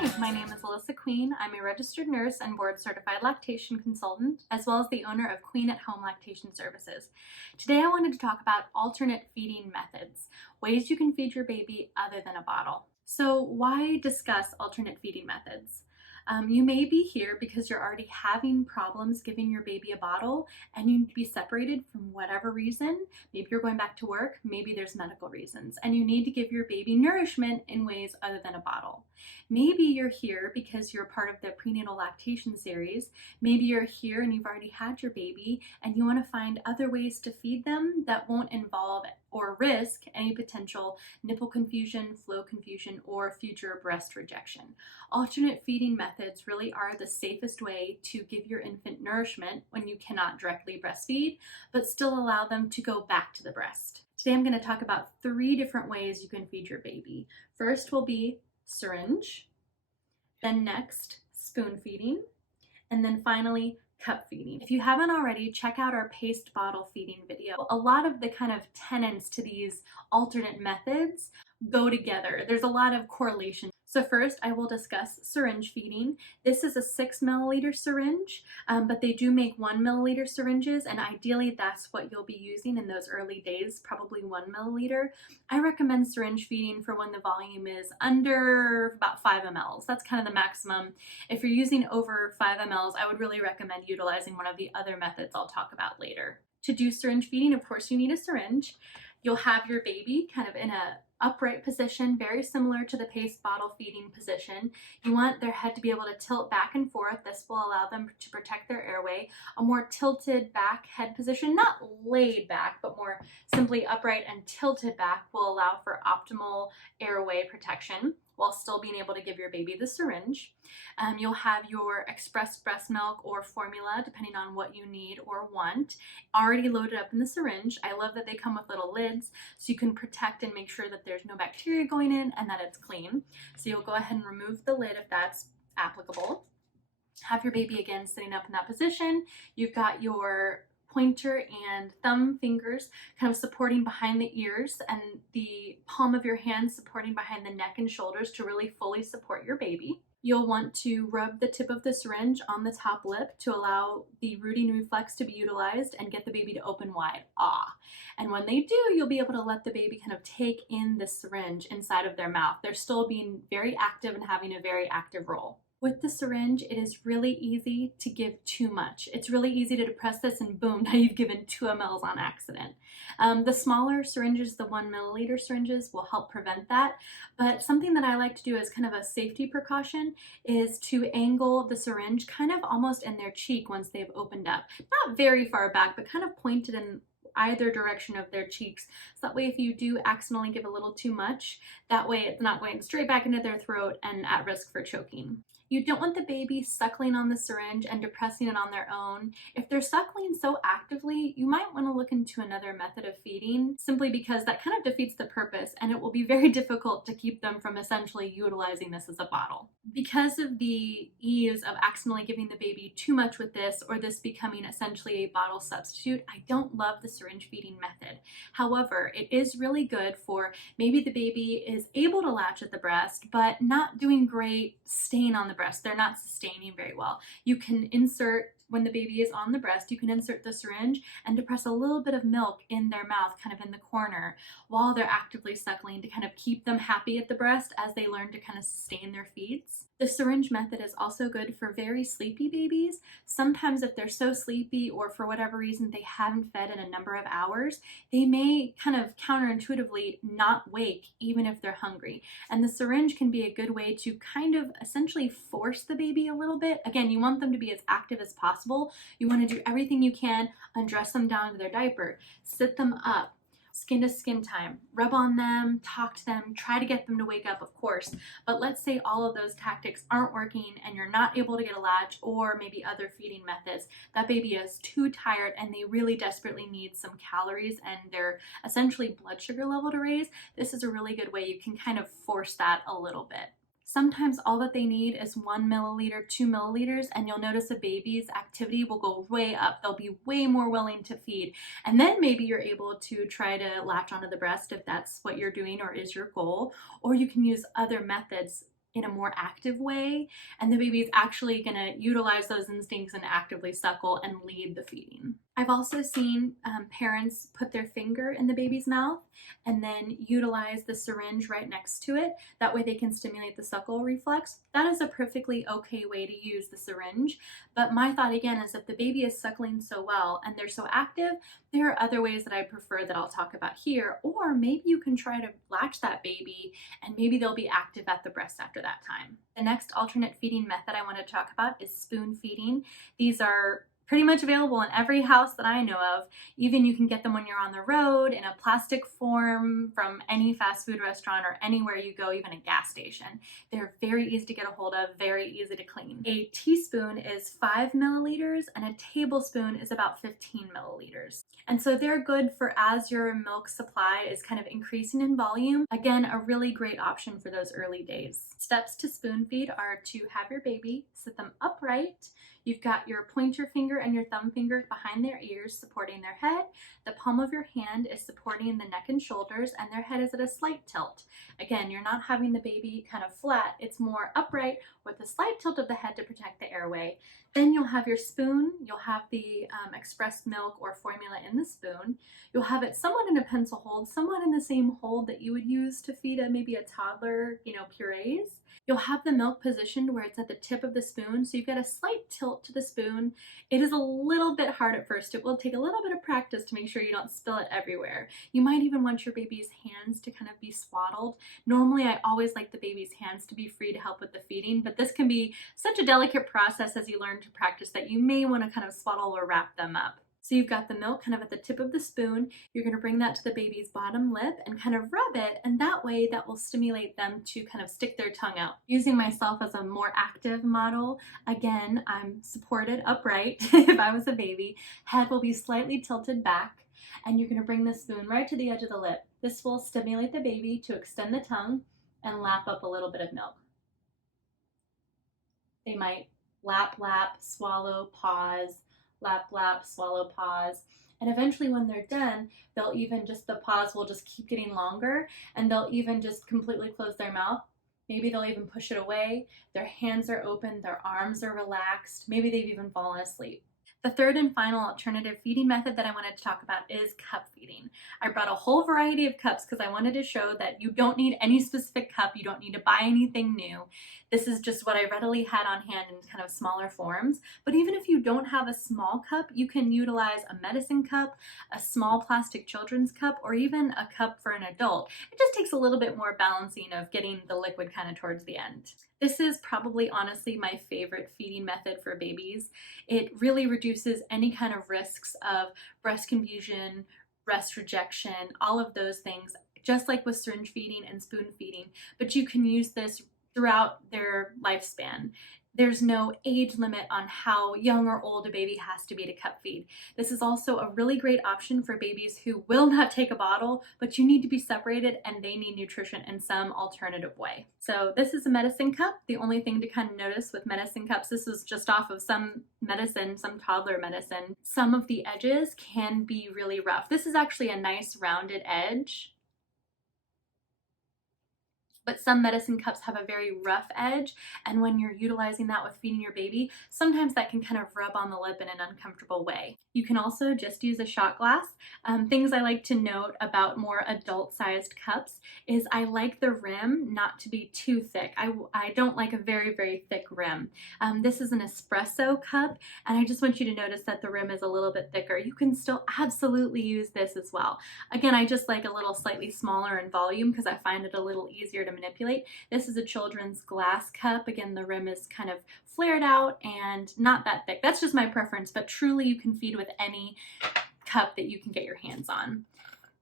Hi, my name is Alyssa Queen. I'm a registered nurse and board certified lactation consultant, as well as the owner of Queen at Home Lactation Services. Today I wanted to talk about alternate feeding methods, ways you can feed your baby other than a bottle. So why discuss alternate feeding methods? You may be here because you're already having problems giving your baby a bottle and you need to be separated from whatever reason. Maybe you're going back to work, maybe there's medical reasons, and you need to give your baby nourishment in ways other than a bottle. Maybe you're here because you're part of the prenatal lactation series. Maybe you're here and you've already had your baby and you want to find other ways to feed them that won't involve or risk any potential nipple confusion, flow confusion, or future breast rejection. Alternate feeding methods really are the safest way to give your infant nourishment when you cannot directly breastfeed, but still allow them to go back to the breast. Today I'm going to talk about 3 different ways you can feed your baby. First will be syringe, then next spoon feeding, and then finally cup feeding. If you haven't already, check out our paste bottle feeding video. A lot of the kind of tenets to these alternate methods go together. There's a lot of correlation. So first I will discuss syringe feeding. This is a 6 milliliter syringe, but they do make 1 milliliter syringes, and ideally that's what you'll be using in those early days, probably 1 milliliter. I recommend syringe feeding for when the volume is under about 5 mLs. That's kind of the maximum. If you're using over 5 mLs, I would really recommend utilizing one of the other methods I'll talk about later. To do syringe feeding, of course, you need a syringe. You'll have your baby kind of in a upright position, very similar to the paste bottle feeding position. You want their head to be able to tilt back and forth. This will allow them to protect their airway. A more tilted back head position, not laid back, but more simply upright and tilted back, will allow for optimal airway protection while still being able to give your baby the syringe. You'll have your express breast milk or formula, depending on what you need or want, already loaded up in the syringe. I love that they come with little lids so you can protect and make sure that there's no bacteria going in and that it's clean. So you'll go ahead and remove the lid if that's applicable. Have your baby again sitting up in that position. You've got your pointer and thumb fingers kind of supporting behind the ears and the palm of your hand supporting behind the neck and shoulders to really fully support your baby. You'll want to rub the tip of the syringe on the top lip to allow the rooting reflex to be utilized and get the baby to open wide, ah. And when they do, you'll be able to let the baby kind of take in the syringe inside of their mouth. They're still being very active and having a very active role. With the syringe, it is really easy to give too much. It's really easy to depress this and boom, now you've given 2 mLs on accident. The smaller syringes, the 1 milliliter syringes, will help prevent that. But something that I like to do as kind of a safety precaution is to angle the syringe kind of almost in their cheek once they've opened up. Not very far back, but kind of pointed in either direction of their cheeks. So that way if you do accidentally give a little too much, that way it's not going straight back into their throat and at risk for choking. You don't want the baby suckling on the syringe and depressing it on their own. If they're suckling so actively, you might want to look into another method of feeding, simply because that kind of defeats the purpose and it will be very difficult to keep them from essentially utilizing this as a bottle. Because of the ease of accidentally giving the baby too much with this, or this becoming essentially a bottle substitute, I don't love the syringe feeding method. However, it is really good for maybe the baby is able to latch at the breast, but not doing great staying on the breast. They're not sustaining very well. You can insert, when the baby is on the breast, you can insert the syringe and depress a little bit of milk in their mouth, kind of in the corner, while they're actively suckling to kind of keep them happy at the breast as they learn to kind of sustain their feeds. The syringe method is also good for very sleepy babies. Sometimes if they're so sleepy or for whatever reason they haven't fed in a number of hours, they may kind of counterintuitively not wake even if they're hungry. And the syringe can be a good way to kind of essentially force the baby a little bit. Again, you want them to be as active as possible. You want to do everything you can, undress them down to their diaper, sit them up, skin to skin time, rub on them, talk to them, try to get them to wake up, of course. But let's say all of those tactics aren't working and you're not able to get a latch, or maybe other feeding methods. That baby is too tired and they really desperately need some calories and their essentially blood sugar level to raise. This is a really good way you can kind of force that a little bit. Sometimes all that they need is 1 milliliter, 2 milliliters, and you'll notice a baby's activity will go way up. They'll be way more willing to feed. And then maybe you're able to try to latch onto the breast if that's what you're doing or is your goal, or you can use other methods in a more active way, and the baby is actually going to utilize those instincts and actively suckle and lead the feeding. I've also seen parents put their finger in the baby's mouth and then utilize the syringe right next to it. That way they can stimulate the suckle reflex. That is a perfectly okay way to use the syringe. But my thought again is if the baby is suckling so well and they're so active, there are other ways that I prefer that I'll talk about here. Or maybe you can try to latch that baby and maybe they'll be active at the breast after that time. The next alternate feeding method I want to talk about is spoon feeding. These are pretty much available in every house that I know of. Even you can get them when you're on the road in a plastic form from any fast food restaurant or anywhere you go, even a gas station. They're very easy to get a hold of, very easy to clean. A teaspoon is 5 milliliters and a tablespoon is about 15 milliliters. And so they're good for as your milk supply is kind of increasing in volume. Again, a really great option for those early days. Steps to spoon feed are to have your baby sit them upright. You've got your pointer finger and your thumb finger behind their ears supporting their head. The palm of your hand is supporting the neck and shoulders, and their head is at a slight tilt. Again, you're not having the baby kind of flat. It's more upright with a slight tilt of the head to protect the airway. Then you'll have your spoon. You'll have the expressed milk or formula in the spoon. You'll have it somewhat in a pencil hold, somewhat in the same hold that you would use to feed maybe a toddler, purees. You'll have the milk positioned where it's at the tip of the spoon, so you've got a slight tilt to the spoon. It is a little bit hard at first. It will take a little bit of practice to make sure you don't spill it everywhere. You might even want your baby's hands to kind of be swaddled. Normally, I always like the baby's hands to be free to help with the feeding, but this can be such a delicate process as you learn to practice that you may want to kind of swaddle or wrap them up. So you've got the milk kind of at the tip of the spoon. You're going to bring that to the baby's bottom lip and kind of rub it, and that way that will stimulate them to kind of stick their tongue out. Using myself as a more active model, again, I'm supported upright if I was a baby. Head will be slightly tilted back, and you're going to bring the spoon right to the edge of the lip. This will stimulate the baby to extend the tongue and lap up a little bit of milk. They might lap, swallow, pause, lap, swallow, pause. And eventually when they're done, the pause will just keep getting longer, and they'll even just completely close their mouth. Maybe they'll even push it away. Their hands are open, their arms are relaxed. Maybe they've even fallen asleep. The third and final alternative feeding method that I wanted to talk about is cup feeding. I brought a whole variety of cups because I wanted to show that you don't need any specific cup. You don't need to buy anything new. This is just what I readily had on hand in kind of smaller forms. But even if you don't have a small cup, you can utilize a medicine cup, a small plastic children's cup, or even a cup for an adult. It just takes a little bit more balancing of getting the liquid kind of towards the end. This is probably honestly my favorite feeding method for babies. It really reduces any kind of risks of breast confusion, breast rejection, all of those things, just like with syringe feeding and spoon feeding. But you can use this throughout their lifespan. There's no age limit on how young or old a baby has to be to cup feed. This is also a really great option for babies who will not take a bottle, but you need to be separated and they need nutrition in some alternative way. So this is a medicine cup. The only thing to kind of notice with medicine cups, this is just off of some medicine, some toddler medicine. Some of the edges can be really rough. This is actually a nice rounded edge. But some medicine cups have a very rough edge, and when you're utilizing that with feeding your baby, sometimes that can kind of rub on the lip in an uncomfortable way. You can also just use a shot glass. Things I like to note about more adult-sized cups is I like the rim not to be too thick. I don't like a very, very thick rim. This is an espresso cup, and I just want you to notice that the rim is a little bit thicker. You can still absolutely use this as well. Again, I just like a little slightly smaller in volume because I find it a little easier to manipulate. This is a children's glass cup. Again, the rim is kind of flared out and not that thick. That's just my preference, but truly you can feed with any cup that you can get your hands on.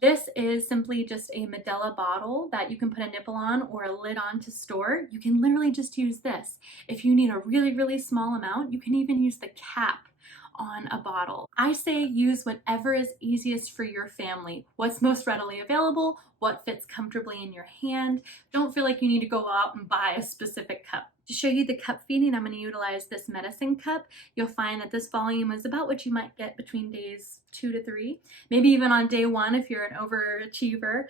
This is simply just a Medela bottle that you can put a nipple on or a lid on to store. You can literally just use this. If you need a really, really small amount, you can even use the cap on a bottle. I say use whatever is easiest for your family. What's most readily available, what fits comfortably in your hand. Don't feel like you need to go out and buy a specific cup. To show you the cup feeding, I'm going to utilize this medicine cup. You'll find that this volume is about what you might get between days 2 to 3, maybe even on day 1 if you're an overachiever.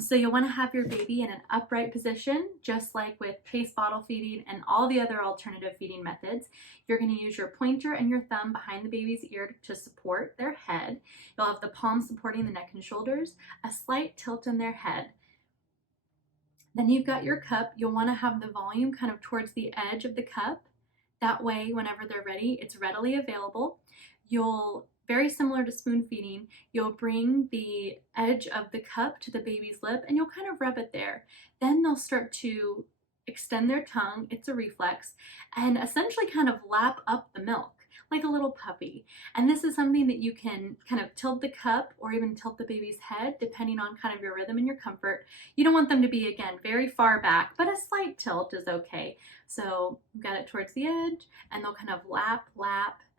So you'll want to have your baby in an upright position, just like with pace bottle feeding and all the other alternative feeding methods. You're going to use your pointer and your thumb behind the baby's ear to support their head. You'll have the palms supporting the neck and shoulders, a slight tilt in their head. Then you've got your cup. You'll want to have the volume kind of towards the edge of the cup. That way, whenever they're ready, it's readily available. You'll, very similar to spoon feeding, you'll bring the edge of the cup to the baby's lip and you'll kind of rub it there. Then they'll start to extend their tongue, it's a reflex, and essentially kind of lap up the milk like a little puppy. And this is something that you can kind of tilt the cup or even tilt the baby's head depending on kind of your rhythm and your comfort. You don't want them to be, again, very far back, but a slight tilt is okay. So you've got it towards the edge and they'll kind of lap,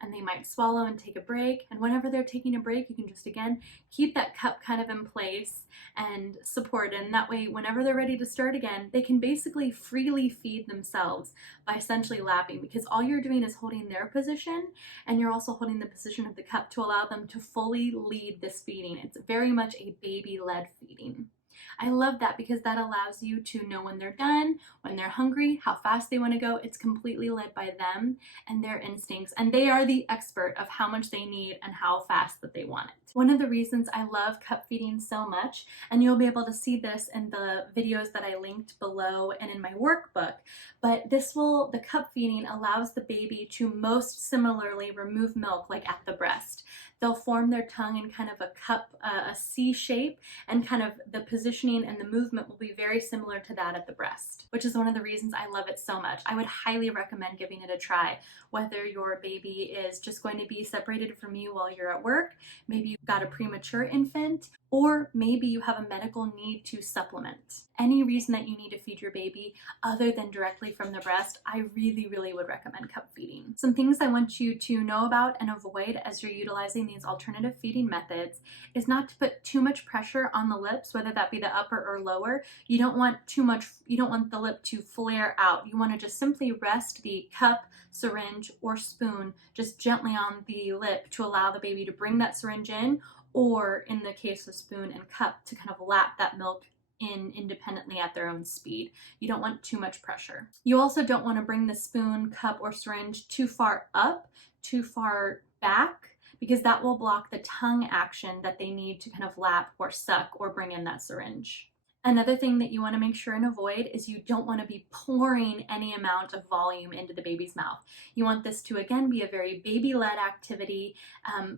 and they might swallow and take a break. And whenever they're taking a break, you can just, again, keep that cup kind of in place and support it. And that way, whenever they're ready to start again, they can basically freely feed themselves by essentially lapping, because all you're doing is holding their position and you're also holding the position of the cup to allow them to fully lead this feeding. It's very much a baby-led feeding. I love that because that allows you to know when they're done, when they're hungry, how fast they want to go. It's completely led by them and their instincts, and they are the expert of how much they need and how fast that they want it. One of the reasons I love cup feeding so much, and you'll be able to see this in the videos that I linked below and in my workbook, but the cup feeding allows the baby to most similarly remove milk like at the breast. They'll form their tongue in kind of a cup, a C shape, and kind of the positioning and the movement will be very similar to that at the breast, which is one of the reasons I love it so much. I would highly recommend giving it a try, whether your baby is just going to be separated from you while you're at work, maybe you've got a premature infant, or maybe you have a medical need to supplement. Any reason that you need to feed your baby other than directly from the breast, I really, really would recommend cup feeding. Some things I want you to know about and avoid as you're utilizing these alternative feeding methods is not to put too much pressure on the lips, whether that be the upper or lower. You don't want the lip to flare out. You want to just simply rest the cup, syringe, or spoon just gently on the lip to allow the baby to bring that syringe in, or in the case of spoon and cup, to kind of lap that milk in independently at their own speed. You don't want too much pressure. You also don't want to bring the spoon, cup, or syringe too far up, too far back, because that will block the tongue action that they need to kind of lap or suck or bring in that syringe. Another thing that you want to make sure and avoid is you don't want to be pouring any amount of volume into the baby's mouth. You want this to, again, be a very baby-led activity,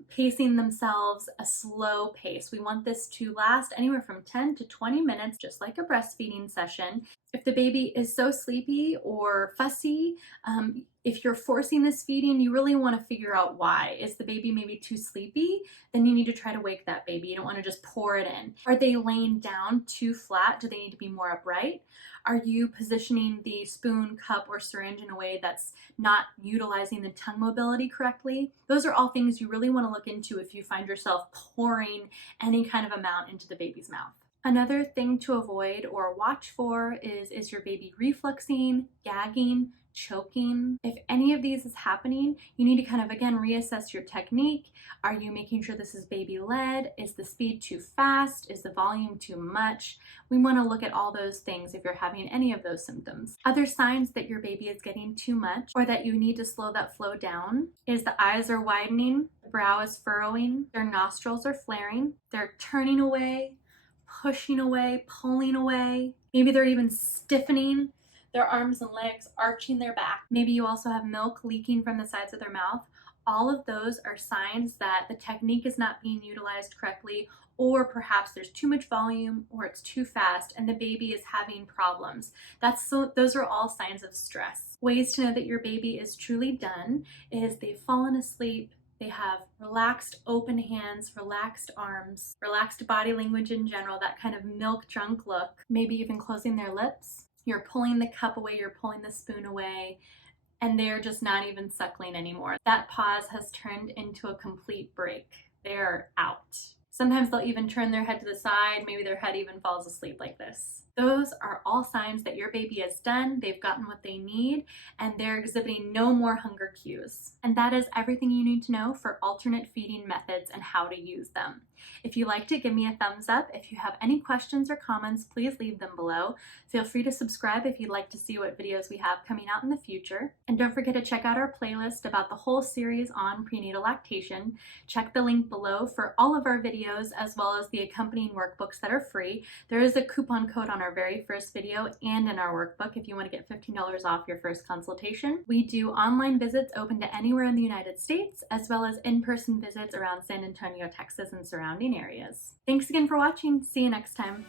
pacing themselves a slow pace. We want this to last anywhere from 10 to 20 minutes, just like a breastfeeding session. If the baby is so sleepy or fussy, if you're forcing this feeding, you really want to figure out why. Is the baby maybe too sleepy? Then you need to try to wake that baby. You don't want to just pour it in. Are they laying down too flat? Do they need to be more upright? Are you positioning the spoon, cup, or syringe in a way that's not utilizing the tongue mobility correctly? Those are all things you really want to look into if you find yourself pouring any kind of amount into the baby's mouth. Another thing to avoid or watch for is your baby refluxing, gagging, choking. If any of these is happening, you need to kind of, again, reassess your technique. Are you making sure this is baby-led? Is the speed too fast? Is the volume too much? We want to look at all those things if you're having any of those symptoms. Other signs that your baby is getting too much or that you need to slow that flow down is the eyes are widening, the brow is furrowing, their nostrils are flaring, they're turning away, pushing away, pulling away. Maybe they're even stiffening their arms and legs, arching their back. Maybe you also have milk leaking from the sides of their mouth. All of those are signs that the technique is not being utilized correctly, or perhaps there's too much volume or it's too fast and the baby is having problems. Those are all signs of stress. Ways to know that your baby is truly done is they've fallen asleep, they have relaxed open hands, relaxed arms, relaxed body language in general, that kind of milk drunk look, maybe even closing their lips. You're pulling the cup away, you're pulling the spoon away, and they're just not even suckling anymore. That pause has turned into a complete break. They're out. Sometimes they'll even turn their head to the side, maybe their head even falls asleep like this. Those are all signs that your baby is done, they've gotten what they need, and they're exhibiting no more hunger cues. And that is everything you need to know for alternate feeding methods and how to use them. If you liked it, give me a thumbs up. If you have any questions or comments, please leave them below. Feel free to subscribe if you'd like to see what videos we have coming out in the future. And don't forget to check out our playlist about the whole series on prenatal lactation. Check the link below for all of our videos as well as the accompanying workbooks that are free. There is a coupon code on our very first video and in our workbook if you want to get $15 off your first consultation. We do online visits open to anywhere in the United States, as well as in-person visits around San Antonio, Texas and surrounding areas. Thanks again for watching. See you next time.